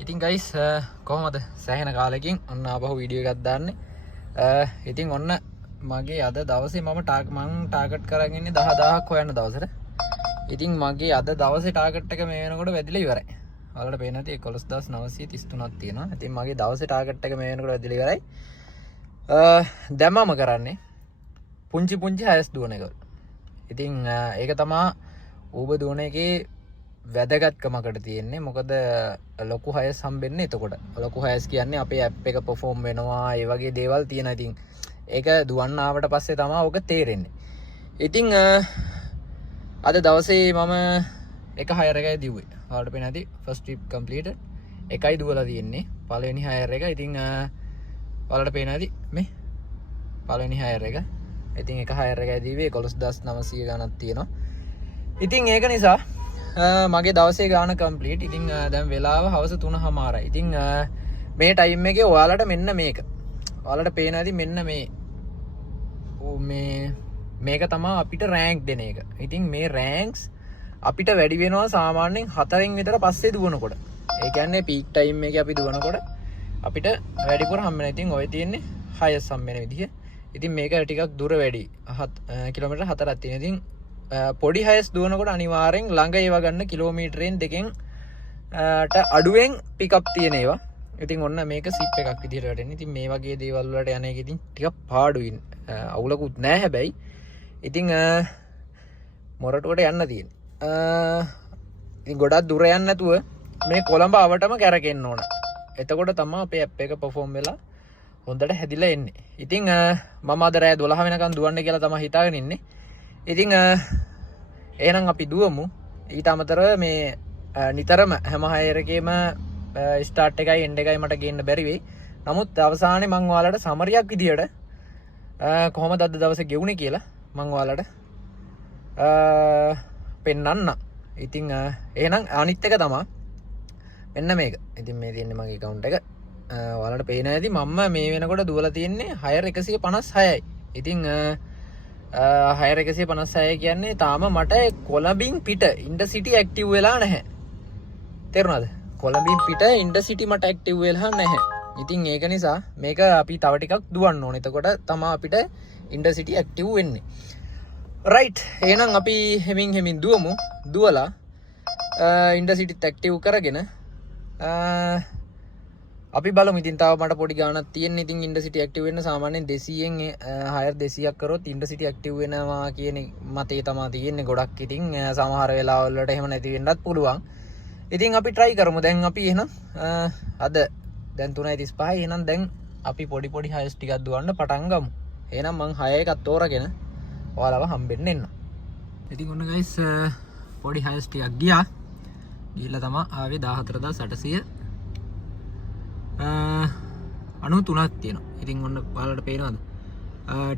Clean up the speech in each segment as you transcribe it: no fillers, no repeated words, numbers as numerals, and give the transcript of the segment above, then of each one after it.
ඉතින් ගයිස් කොහොමද සෑහෙන කාලෙකින් ඔන්න ආපහු වීඩියෝ එකක් දාන්නේ. ඉතින් ඔන්න මගේ අද දවසේ මම ටාගට් කරගෙන ඉන්නේ 10000ක් හොයන්න දවසට. ඉතින් මගේ අද දවසේ ටාගට් එක මේ වෙනකොට වැදිලා ඉවරයි. ඔයාලට පේන නැති 11933ක් තියෙනවා. ඉතින් මගේ දවසේ ටාගට් එක මේ වෙනකොට වැදිලා ඉවරයි. දැන් මම කරන්නේ පුංචි හයස් දුවන එක. ඉතින් ඒක තමයි ඌබ දුවන එකේ වැදගත්කමකට තියෙන්නේ. මොකද ලොකු හයස් හම්බෙන්නේ එතකොට. ලොකු හයස් කියන්නේ අපේ ඇප් එක perform වෙනවා, ඒ වගේ දේවල් තියෙනවා. ඉතින් ඒක දුවන්න ආවට පස්සේ තමයි ඔක තේරෙන්නේ. ඉතින් අද දවසේ මම එක හයර් එකයි දිව්වේ. ඔයාලට පේන ඇති first trip completed. එකයි දුවලා තියෙන්නේ. පළවෙනි හයර් එක. ඉතින් ඔයාලට පේන ඇති මේ පළවෙනි හයර් එක. ඉතින් එක හයර් එකයි දිව්වේ 11900 ගණක් තියෙනවා. ඉතින් ඒක නිසා මගේ දවසේ ගාන කම්ප්ලීට්. ඉතින් දැන් වෙලාව හවස 3:00මාරයි. ඉතින් මේ ටයිම් එකේ ඔයාලට මෙන්න මේක. ඔයාලට පේන ඇති මෙන්න මේක තමයි අපිට රෑන්ක් දෙන එක. ඉතින් මේ රෑන්ක්ස් අපිට වැඩි වෙනවා සාමාන්‍යයෙන් 4න් විතර පස්සේ දුවනකොට. ඒ කියන්නේ පීක් ටයිම් එකේ අපි දුවනකොට අපිට වැඩිපුර හම්බ වෙන. ඉතින් ඔය තියෙන්නේ හයස් හම්බ වෙන විදිහ. ඉතින් මේක ටිකක් දුර වැඩි. කිලෝමීටර් 4ක් තියෙන. ඉතින් පොඩි හයස් දුවනකොට අනිවාර්යෙන් ළඟ ඒවා ගන්න කිලෝමීටරෙන් දෙකෙන් අඩුවෙන් පිකප් තියෙන ඒවා. ඉතින් ඔන්න මේක සිප් එකක් විදිහට වැටෙන්නේ. ඉතින් මේ වගේ දේවල් වලට යන එක ඉතින් ටිකක් පාඩුයි. අවුලකුත් නැහැ හැබැයි. ඉතින් මොරටුවට යන්න තියෙන්නේ. ඉතින් ගොඩක් දුර යන්න නැතුව මේ කොළඹ අවටම කැරකෙන්න ඕන. එතකොට තමයි අපේ ඇප් එක perform වෙලා හොඳට හැදිලා එන්නේ. ඉතින් මම අද රෑ 12 වෙනකන් දුවන්න කියලා තමයි හිතාගෙන ඉන්නේ. ඉතින් එහෙනම් අපි දුවමු. ඊට අමතරව මේ නිතරම හැම හයර් එකේම ස්ටාර්ට් එකයි එන්ඩ් එකයි මට ගේන්න බැරි වෙයි. නමුත් අවසානයේ මම ඔයාලට සමරියක් විදියට කොහොමද අද දවසේ ගෙවුනේ කියලා මම ඔයාලට පෙන්නන්න. ඉතින් එහෙනම් අනිත් එක තමයි මෙන්න මේක. ඉතින් මේ තියෙන්නේ මගේ account එක. ඔයාලට පේන ඇති මම මේ වෙනකොට දුවලා තියෙන්නේ හයර් 156යි. ඉතින් හයර් 156 කියන්නේ තාම මට කොළඹින් පිට ඉන්ටර්සිටි ඇක්ටිව් වෙලා නැහැ. තේරුණාද? කොළඹින් පිට ඉන්ටර්සිටි මට ඇක්ටිව් වෙලා නැහැ. ඉතින් ඒක නිසා මේක අපි තව ටිකක් දුවන්න ඕනේ. එතකොට තමයි අපිට ඉන්ටර්සිටි ඇක්ටිව් වෙන්නේ. රයිට්. එහෙනම් අපි හෙමින් දුවමු. දුවලා ඉන්ටර්සිටිත් ඇක්ටිව් කරගෙන අපි බලමු. ඉතින් තව මට පොඩි ගාණක් තියෙන. ඉතින් ඉන්ටර්සිටි ඇක්ටිව් වෙන්න සාමාන්‍යයෙන් 200න් හයර් 200ක් කරොත් ඉන්ටර්සිටි ඇක්ටිව් වෙනවා කියන මතේ තමයි තියෙන්නේ ගොඩක්. ඉතින් සමහර වෙලාවල් වලට එහෙම නැති වෙන්නත් පුළුවන්. ඉතින් අපි try කරමු. දැන් අපි එහෙනම් අද දැන් 3:35. එහෙනම් දැන් අපි පොඩි හයර්ස් ටිකක් දුවන්න පටන් ගමු. එහෙනම් මං 6 එකක් තෝරගෙන ඔයාලව හම්බෙන්න එන්න. ඉතින් ඔන්න guys පොඩි හයර්ස් ටිකක් ගියා. ගිහලා තමයි ආවේ 14893ක් තියෙනවා. ඉතින් ඔන්න ඔයාලට පේනවද?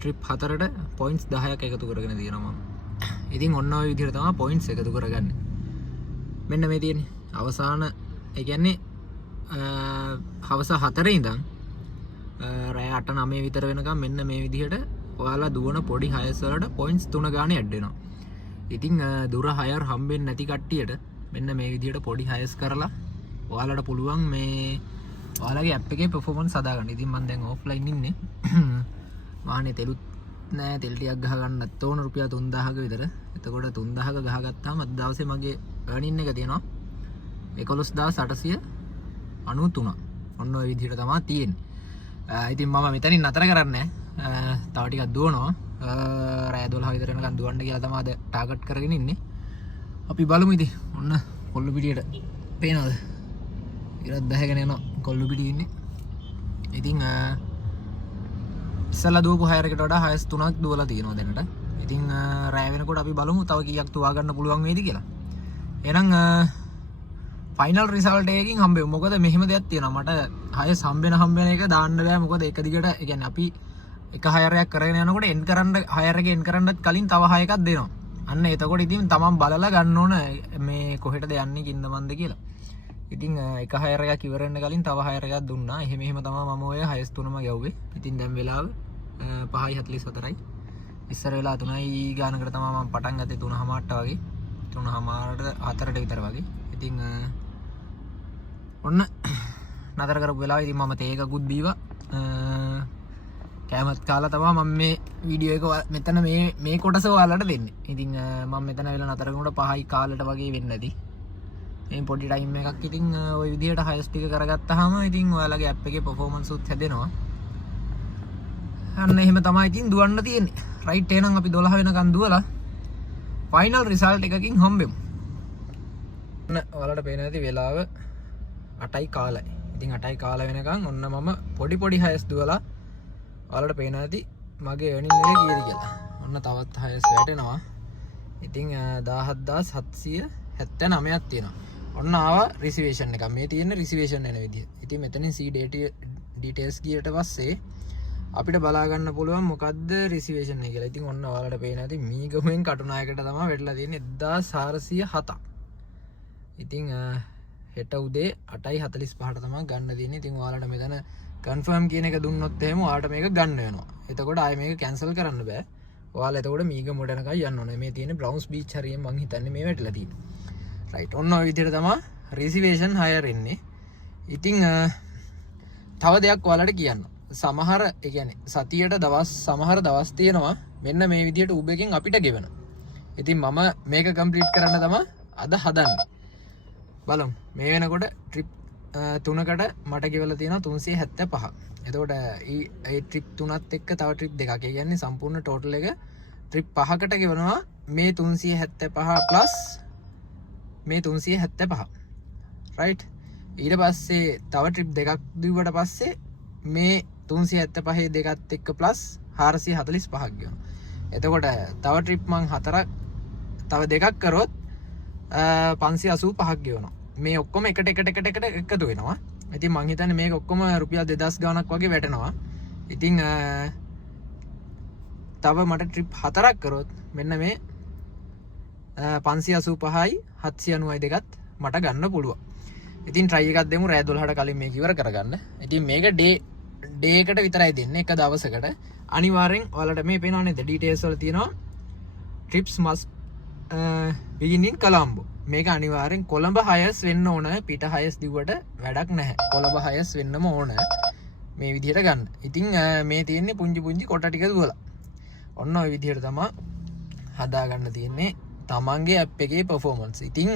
ට්‍රිප් 4ට පොයින්ට්ස් 10ක් එකතු කරගෙන තියෙනවා මම. ඉතින් ඔන්න ඔය විදිහට තමයි පොයින්ට්ස් එකතු කරගන්නේ. මෙන්න මේ තියෙන්නේ. අවසාන ඒ කියන්නේ හවස 4 ඉඳන් රෑ 8-9 විතර වෙනකම් මෙන්න මේ විදිහට ඔයාලා දුවන පොඩි හයර්ස් වලට පොයින්ට්ස් 3 ගානේ ඇඩ් වෙනවා. ඉතින් දුර හයර් හම්බෙන්නේ නැති කට්ටියට මෙන්න මේ විදිහට පොඩි හයර්ස් කරලා ඔයාලට පුළුවන් මේ ඔයාලගේ ඇප් එකේ performance හදාගන්න. ඉතින් මම දැන් offline ඉන්නේ. වාහනේ තෙලුත් නෑ, තෙල් ටිකක් ගහ ගන්නත් ඕන රුපියල් 3000ක විතර. එතකොට 3000ක ගහගත්තාම අද දවසේ මගේ earning එක තියෙනවා 11893. ඔන්න ඔය විදිහට තමයි තියෙන්නේ. ඉතින් මම මෙතනින් නතර කරන්නේ නෑ. තව ටිකක් දුවනවා. රෑ 12 විතර වෙනකන් දුවන්න කියලා තමයි අද ටාගට් කරගෙන ඉන්නේ. අපි බලමු ඉතින්. ඔන්න කොල්ල පිටියට පේනවද? ඉරත් බහගෙන යනවා කොල්ල පිටියේ ඉන්නේ. ඉතින් ඉස්සලා දුවපු හයර් එකට වඩා හයස් 3ක් දුවලා තියෙනවා දැනට. ඉතින් රෑ වෙනකොට අපි බලමු තව කීයක් තුවා ගන්න පුළුවන් වේද කියලා. එහෙනම් ෆයිනල් රිසල්ට් එකකින් හම්බෙමු. මොකද මෙහෙම දෙයක් තියෙනවා. මට හයස් හම්බෙන එක දාන්න බෑ. මොකද එක දිගට ඒ කියන්නේ අපි එක හයර් එකක් කරගෙන යනකොට එන් කරන්න හයර් එක එන් කරන්නත් කලින් තව 6 එකක් දෙනවා. අන්න එතකොට ඉතින් තමන් බලලා ගන්න ඕන මේ කොහෙටද යන්නේ කින්දමන්ද කියලා. ඉතින් එක හයර් එකක් ඉවර වෙන්න කලින් තව හයර් එකක් දුන්නා. එහෙම තමයි මම ඔය හයස් 3ම ගැව්වේ. ඉතින් දැන් වෙලාව 5:44යි. ඉස්සර වෙලා 3යි ගානකට තමයි මම පටන් ගත්තේ 3:00ට වගේ. 3:00ට 4ට විතර වගේ. ඉතින් ඔන්න නතර කරපු වෙලාව ඉතින් මම තේකකුත් බීවා කෑමත් කාලා තමයි මම මේ වීඩියෝ එක මෙතන මේ කොටස ඔයාලට දෙන්නේ. ඉතින් මම මෙතන වෙලා නතර කරනකොට 5යි කාලට වගේ වෙන්න ඇති. මේ පොඩි ටයිම් එකක් ඉතින් ওই විදිහට හයස් ටික කරගත්තාම ඉතින් ඔයාලගේ ඇප් එකේ performance උත් හැදෙනවා. අන්න එහෙම තමයි ඉතින් දුවන්න තියෙන්නේ. රයිට් එහෙනම් අපි 12 වෙනකන් දුවලා ෆයිනල් රිසල්ට් එකකින් හම්බෙමු. ඔයාලට පේන ඇති වෙලාව 8යි කාලයි. ඉතින් 8යි කාල වෙනකන් ඔන්න මම පොඩි හයස් දුවලා ඔයාලට පේන ඇති මගේ earning එක කීයද කියලා. ඔන්න තවත් හයස් වැටෙනවා. ඉතින් 17779ක් තියෙනවා. ඔන්න ආවා රිසර්වේෂන් එක. මේ තියෙන රිසර්වේෂන් එන විදිය. ඉතින් මෙතනින් C details ගියට පස්සේ අපිට බලා ගන්න පුළුවන් මොකද්ද රිසර්වේෂන් එක කියලා. ඉතින් ඔන්න ඔයාලට පේන ඇති මීගමෙන් කටුනායකට තමයි වැටලා තියෙන්නේ 1407ක්. ඉතින් හෙට උදේ 8:45ට තමයි ගන්න තියෙන්නේ. ඉතින් ඔයාලට මෙතන කන්ෆර්ම් කියන එක දුන්නොත් එහෙම ඔයාලට මේක ගන්න වෙනවා. එතකොට ආයේ මේක කැන්සල් කරන්න බෑ. ඔයාලා එතකොට මීගමට යනකම් යන්න ඕනේ. මේ තියෙන්නේ බ්‍රවුන්ස් බීච් හරියෙන් මං හිතන්නේ මේ වැටලා තියෙන්නේ. රයිට්. ඔන්න ඔය විදිහට තමයි රිසර්වේෂන් හයර් එන්නේ. ඉතින් තව දෙයක් ඔයාලට කියන්න. සමහර ඒ කියන්නේ සතියට සමහර දවස් තියෙනවා මෙන්න මේ විදිහට Uber එකෙන් අපිට ගෙවන. ඉතින් මම මේක කම්ප්ලීට් කරන්න තමයි අද හදන්නේ. බලමු. මේ වෙනකොට ට්‍රිප් 3කට මට ගෙවලා තියෙනවා 375. එතකොට ඒ ට්‍රිප් 3ත් එක්ක තව ට්‍රිප් දෙකක්. ඒ කියන්නේ සම්පූර්ණ ටෝටල් එක ට්‍රිප් 5කට ගෙවනවා මේ 375 ප්ලස් මේ 375. රයිට්. ඊට පස්සේ තව ට්‍රිප් දෙකක් දුවට පස්සේ මේ 375 දෙකත් එක්ක ප්ලස් 445ක් ගෙවනවා. එතකොට තව ට්‍රිප් මං 4ක් තව දෙකක් කරොත් 585ක් ගෙවනවා. මේ ඔක්කොම එකට එකතු වෙනවා. ඉතින් මං හිතන්නේ මේක ඔක්කොම රුපියල් 2000 ගාණක් වගේ වැටෙනවා. ඉතින් තව මට ට්‍රිප් 4ක් කරොත් මෙන්න මේ 585යි 790යි දෙකත් මට ගන්න පුළුවන්. ඉතින් try එකක් දෙමු රෑ 12ට කලින් මේක ඉවර කරගන්න. ඉතින් මේක day එකට විතරයි දෙන්නේ එක දවසකට. අනිවාර්යෙන් ඔයාලට මේ පේනවා නේද details වල තියෙනවා trips must begin in Colombo. මේක අනිවාර්යෙන් කොළඹ හයස් වෙන්න ඕන. පිට හයස් දිව්වට වැඩක් නැහැ. කොළඹ හයස් වෙන්නම ඕන මේ විදිහට ගන්න. ඉතින් මේ තියෙන්නේ පුංචි කොට ටික දුවලා. ඔන්න ඔය විදිහට තමයි හදා ගන්න තියෙන්නේ තමන්ගේ ඇප් එකේ performance. ඉතින්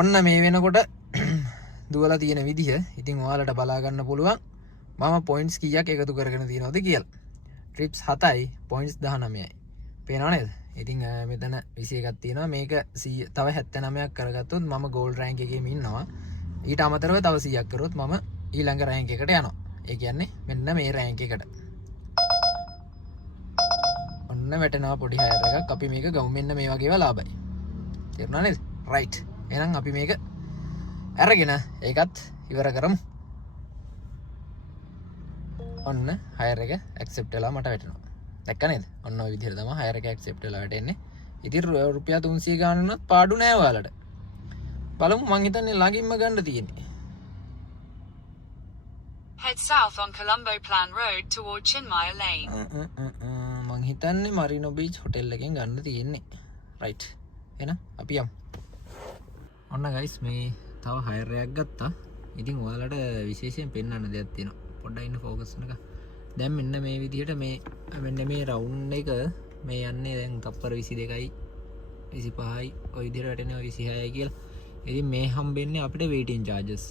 ඔන්න මේ වෙනකොට දුවලා තියෙන විදිහ ඉතින් ඔයාලට බලා ගන්න පුළුවන් මම points කීයක් එකතු කරගෙන තියෙනවද කියලා. trips 7යි points 19යි. පේනව නේද? ඉතින් මෙතන 21ක් තියෙනවා. මේක තව 79ක් කරගත්තොත් මම gold rank එකේම ඉන්නවා. ඊට අමතරව තව 100ක් කරොත් මම ඊළඟ rank එකට යනවා. ඒ කියන්නේ මෙන්න මේ rank එකට. ඔන්න වැටෙනවා පොඩි හයර් එකක්. අපි මේක ගමු. මෙන්න මේ වගේව ලාභයි. තේරුණා නේද? right. එහෙනම් අපි මේක අරගෙන ඒකත් ඉවර කරමු. ඔන්න හයර් එක accept වෙලා මට වැටෙනවා. දැක්ක නේද? ඔන්න ඔය විදිහට තමයි හයර් එක accept වෙලා වැටෙන්නේ. ඉතින් රුපියල් 300 ගාන උනත් පාඩු නෑ ඔයාලට. බලමු මං හිතන්නේ ළඟින්ම ගන්න තියෙන්නේ. Head south on Colombo Plan Road toward Chinmaya Lane. මං හිතන්නේ Marino Beach hotel එකෙන් ගන්න තියෙන්නේ. right. එහෙනම් අපි යමු. ඔන්න guys මේ තව හයර් එකක් ගත්තා. ඉතින් ඔයාලට විශේෂයෙන් පෙන්වන්න දෙයක් තියෙනවා. පොඩ්ඩක් ඉන්න ફોකස් එක. දැන් මෙන්න මේ විදිහට මෙන්න මේ රවුන්ඩ් එක මේ යන්නේ දැන් තප්පර 22යි 25යි ඔය විදිහට වැටෙනවා 26යි කියලා. ඉතින් මේ හම්බෙන්නේ අපිට waiting charges.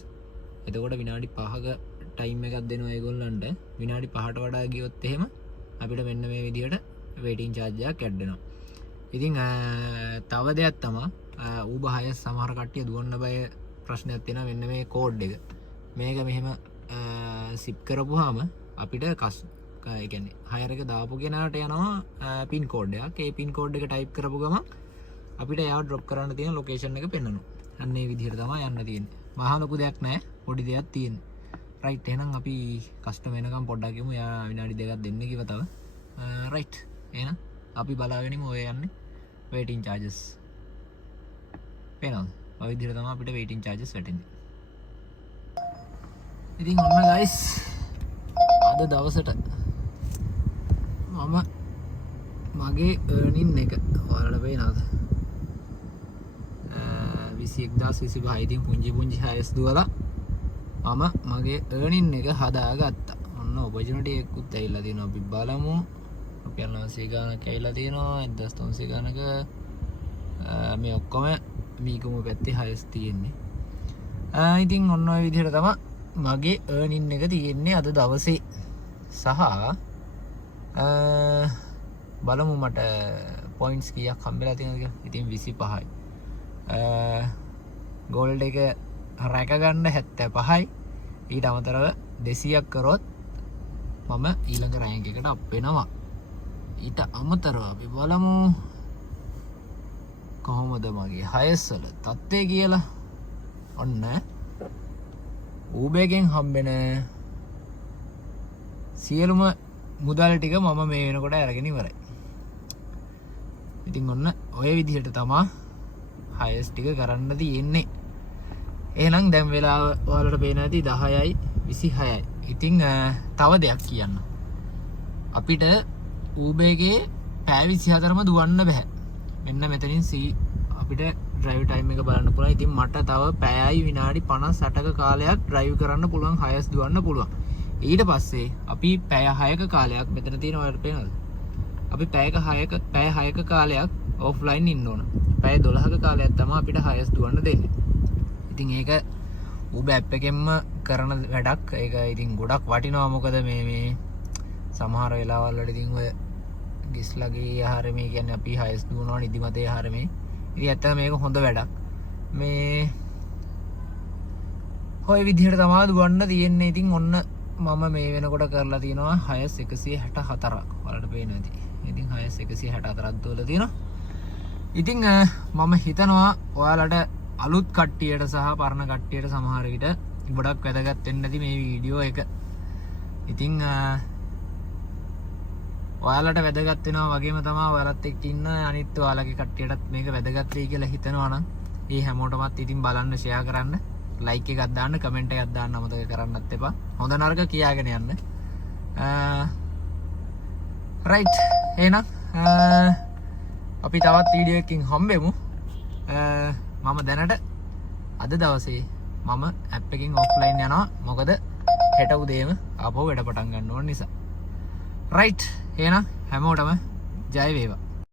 එතකොට විනාඩි 5ක ටයිම් එකක් දෙනවා ඒගොල්ලන්ට. විනාඩි 5ට වඩා ගියොත් එහෙම අපිට මෙන්න මේ විදිහට waiting charge එකක් ඇඩ් වෙනවා. ඉතින් තව දෙයක් තමයි Uber හයස් සමහර කට්ටිය දුවන්න බය ප්‍රශ්නයක් තියෙනවා. මෙන්න මේ කෝඩ් එක. මේක මෙහෙම සිප් කරපුවාම අපිට ඒ කියන්නේ හයර් එක දාපු කෙනාට යනවා පින් කෝඩ් එකක්. ඒ පින් කෝඩ් එක ටයිප් කරපු ගමන් අපිට එයාව ඩ්‍රොප් කරන්න තියෙන ලොකේෂන් එක පෙන්වනවා. අන්න ඒ විදිහට තමයි යන්න තියෙන්නේ. මහා ලොකු දෙයක් නැහැ. පොඩි දෙයක් තියෙන්නේ. රයිට්. එහෙනම් අපි කස්ටමර් එනකම් පොඩ්ඩක් යමු. එයා විනාඩි දෙකක් දෙන්න කිව්වා තව. රයිට්. එහෙනම් අපි බලාගෙන ඉමු ඔය යන්නේ waiting charges. පේනවද? ඔය විදිහට තමයි අපිට waiting charges වැටෙන්නේ. ඉතින් ඔන්න guys අද දවසට මම මගේ earning එක ඔයාලට පේනවද? 21025 ඉතින් පුංචි හයස් දුවලා මම මගේ earning එක හදාගත්තා. ඔන්න opportunity එකකුත් ඇවිල්ලා තියෙනවා. අපි බලමු. රුපියල් 900 ගානක් ඇවිල්ලා තියෙනවා. 1300 ගානක මේ ඔක්කොම මීගම පැත්තේ highest තියෙන්නේ. ඉතින් ඔන්න ඔය විදිහට තමයි මගේ earning එක තියෙන්නේ අද දවසේ. සහ බලමු මට points කීයක් හම්බෙලා තියෙනවද කියලා. ඉතින් 25යි. gold එක රැක ගන්න 75යි. ඊට අමතරව 200ක් කරොත් මම ඊළඟ රැන්ක් එකට අප් වෙනවා. ඊට අමතරව අපි බලමු කොහොමද මගේ highest වල තත්ත්වය කියලා. ඔන්න ඌබේගෙන් හම්බෙන සියලුම මුදල් ටික මම මේ වෙනකොට අරගෙන ඉවරයි. ඉතින් ඔන්න ඔය විදිහට තමයි highest ටික කරන්න තියෙන්නේ. එහෙනම් දැන් වෙලාව ඔයාලට පේන ඇති 10යි 26යි. ඉතින් තව දෙයක් කියන්න. අපිට ඌබේගේ පැය 24ම දුවන්න බෑ. මෙන්න මෙතනින් අපිට ඩ්‍රයිව් ටයිම් එක බලන්න පුළුවන්. ඉතින් මට තව පැයයි විනාඩි 58ක කාලයක් ඩ්‍රයිව් කරන්න පුළුවන්, highest දුවන්න පුළුවන්. ඊට පස්සේ අපි පැය 6ක කාලයක් මෙතන තියෙන ඔයාලට පේනවද? අපි පැය 6ක කාලයක් ඔෆ්ලයින් ඉන්න ඕන. පැය 12ක කාලයක් තමයි අපිට highest දුවන්න දෙන්නේ. ඉතින් ඒක Uber app එකෙන්ම කරන වැඩක්. ඒක ඉතින් ගොඩක් වටිනවා. මොකද මේ සමහර වෙලාවල් වල ඉතින් ඔය ගිස්ලගේ ආහාර මේ කියන්නේ අපි highest දුවනවා නිදිමතේ ආහාර මේ. ඉතින් ඇත්තට මේක හොඳ වැඩක්. මේ ඔය විදිහට තමයි දුවන්න තියෙන්නේ. ඉතින් ඔන්න මම මේ වෙනකොට කරලා තියෙනවා highest 164ක්. ඔයාලට පේනවා ඇති. ඉතින් highest 164ක් දුවලා තියෙනවා. ඉතින් මම හිතනවා ඔයාලට අලුත් කට්ටියට සහ පරණ කට්ටියට සමහර විට ගොඩක් වැදගත් වෙන්න ඇති මේ වීඩියෝ එක. ඉතින් ඔයාලට වැදගත් වෙනවා වගේම තමයි ඔයාලත් එක්ක ඉන්න අනිත් ඔයාලගේ කට්ටියටත් මේක වැදගත් වෙයි කියලා හිතනවා නම් ඒ හැමෝටමත් ඉතින් බලන්න ෂෙයා කරන්න, ලයික් එකක් දාන්න, කමෙන්ට් එකක් දාන්න අමතක කරන්නත් එපා. හොඳ නරක කියාගෙන යන්න. රයිට්. එහෙනම් අපි තවත් වීඩියෝ එකකින් හම්බෙමු. මම දැනට අද දවසේ මම ඇප් එකකින් ඔෆ්ලයින් යනවා. මොකද හෙට උදේම ආපහු වැඩ පටන් ගන්න ඕන නිසා. රයිට්. එහෙනම් හැමෝටම ජය වේවා.